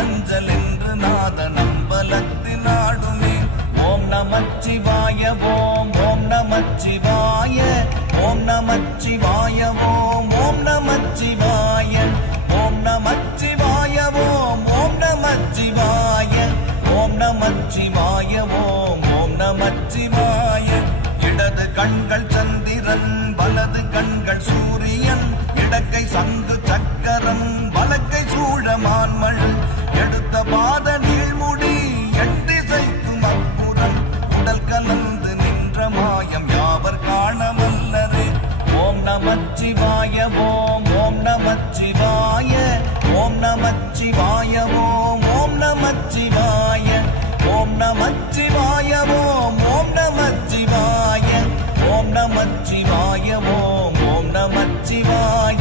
அஞ்சல் என்று நாதன் அம்பலத்தின் ஆடுமே. ஓம் நமச்சிவாய ஓம் ஓம் நமச்சிவாய ஓம் நமச்சிவாய ஓம் ஓம் நமச்சிவாய ஓம் நமச்சிவாய ஓம் ஓம் நமச்சிவாய ஓம் நமச்சிவாய ஓம் ஓம் நமச்சிவாய. இடது கண்கள் சந்திரன் வலது கண்கள் சூரியன் இடக்கை சங்கு சக்கரம் வலக்கை சூழமான்மல் எடுத்த பாத நீள்முடி எண்டிசைக்கும் அப்புறம் உடல் கலந்து நின்ற மாயம் யாவர் காணவல்லரே. ஓம் நமச்சிவாய ஓம் ஓம் நமச்சிவாய ஓம் நமச்சிவாய ஓம் ஓம் நமச்சிவாய ஓம் நமச்சிவாய ஓம் ஓம் நமச்சிவாய ஓம் நமச்சிவாய ஓம் ஓம் நமச்சிவாய.